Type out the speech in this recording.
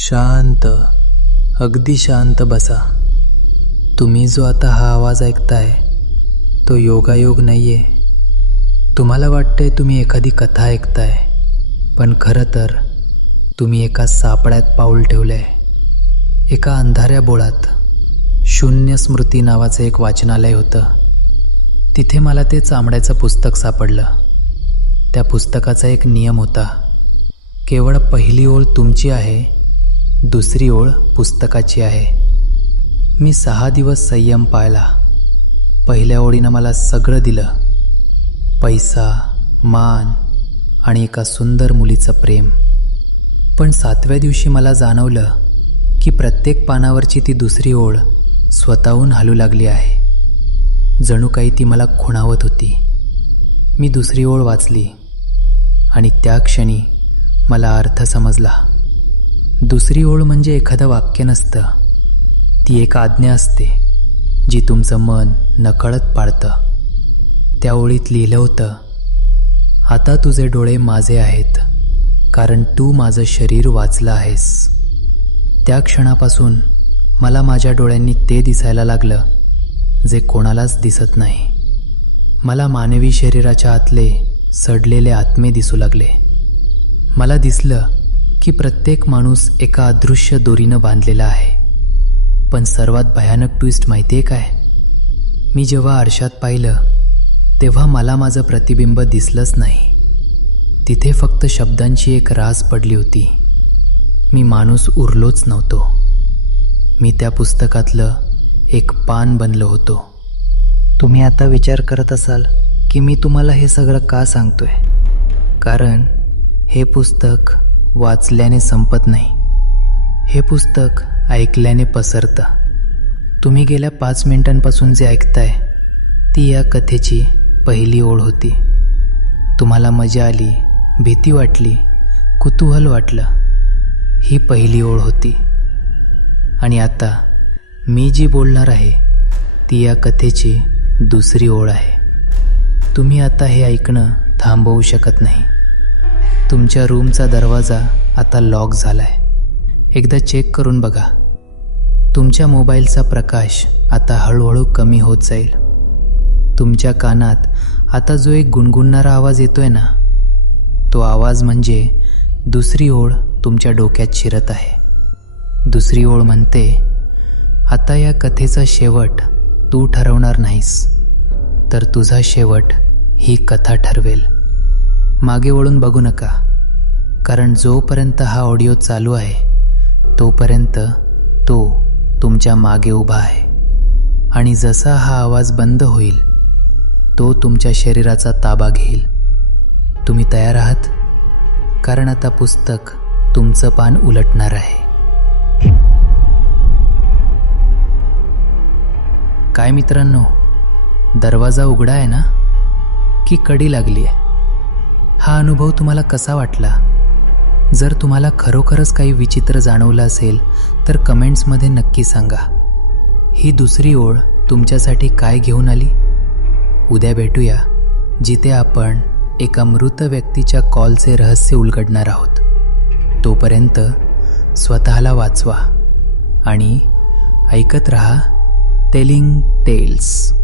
शांत अगदी शांत बसा. तुम्ही जो आता हा आवाज ऐकताय तो योगायोग नाही आहे तुम्हाला वाटतंय तुम्ही एखादी कथा ऐकताय पण खरं तर तुम्ही एका सापड्यात पाऊल ठेवलं आहे एका अंधाऱ्या बोळात शून्य स्मृती नावाचं एक वाचनालय होतं. तिथे मला ते चांबड्याचं पुस्तक सापडलं. त्या पुस्तकाचा एक नियम होता केवळ पहिली ओळ तुमची आहे दुसरी ओळ पुस्तकाची आहे. मी सहा दिवस संयम पाळला. पहिल्या ओळीनं मला सगळं दिलं. पैसा मान आणि एका सुंदर मुलीचं प्रेम. पण सातव्या दिवशी मला जाणवलं की प्रत्येक पानावरची ती दुसरी ओळ स्वतःहून हलू लागली आहे. जणू काही ती मला खुणावत होती. मी दुसरी ओळ वाचली आणि त्या क्षणी मला अर्थ समजला. दुसरी ओळ म्हणजे एखादं वाक्य नसतं. ती एक आज्ञा असते जी तुमचं मन नकळत पाळतं. त्या ओळीत लिहिलं होतं आता तुझे डोळे माझे आहेत कारण तू माझं शरीर वाचलं आहेस. त्या क्षणापासून मला माझ्या डोळ्यांनी ते दिसायला लागलं जे कोणालाच दिसत नाही. मला मानवी शरीराच्या आतले सडलेले आत्मे दिसू लागले. मला दिसलं की प्रत्येक माणूस एका अदृश्य दोरीनं बांधलेला आहे. पण सर्वात भयानक ट्विस्ट माहिती आहे काय? मी जेव्हा आरशात पाहिलं तेव्हा मला माझं प्रतिबिंब दिसलंच नाही. तिथे फक्त शब्दांची एक रास पडली होती. मी माणूस उरलोच नव्हतो. मी त्या पुस्तकातलं एक पान बनलो होतो. तुम्ही आता विचार करत असाल की मी तुम्हाला हे सगळं का सांगतोय? कारण हे पुस्तक वाचल्याने संपत नाही. हे पुस्तक ऐकल्याने पसरतं. तुम्ही गेल्या पाच मिनिटांपासून जे ऐकताय ती या कथेची पहिली ओळ होती. तुम्हाला मजा आली भीती वाटली कुतूहल वाटलं. ही पहिली ओळ होती. आणि आता मी जी बोलणार आहे ती या कथेची दुसरी ओळ आहे. तुम्ही आता हे ऐकणं थांबवू शकत नाही. तुमच्या रूमचा दरवाजा आता लॉक झाला आहे एकदा चेक करून बघा. तुमच्या मोबाईलचा प्रकाश आता हळूहळू कमी होत जाईल. तुमच्या कानात आता जो एक गुणगुणणारा आवाज येतोय ना तो आवाज म्हणजे दुसरी ओळ तुमच्या डोक्यात शिरत आहे. दुसरी ओळ म्हणते आता या कथेचा शेवट तू ठरवणार नाहीस तर तुझा शेवट ही कथा ठरवेल. मागे वळून बघू नका. कारण जोपर्यंत हा ऑडिओ चालू आहे तोपर्यंत तो तुमच्या मागे उभा आहे. आणि जसा हा आवाज बंद होईल तो तुमच्या शरीराचा ताबा घेईल. तुम्ही तयार आहात? कारण आता पुस्तक तुमचं पान उलटणार आहे. काय मित्रांनो दरवाजा उघडा आहे ना? की कडी लागली आहे हा अनुभव तुम्हाला कसा वाटला? जर तुम्हाला खरोखरच काही विचित्र जाणवलं असेल तर कमेंट्समध्ये नक्की सांगा. ही दुसरी ओळ तुमच्यासाठी काय घेऊन आली? उद्या भेटूया जिथे आपण एका मृत व्यक्तीच्या कॉलचे रहस्य उलगडणार आहोत. तोपर्यंत स्वतःला वाचवा आणि ऐकत रहा टेलिंग टेल्स.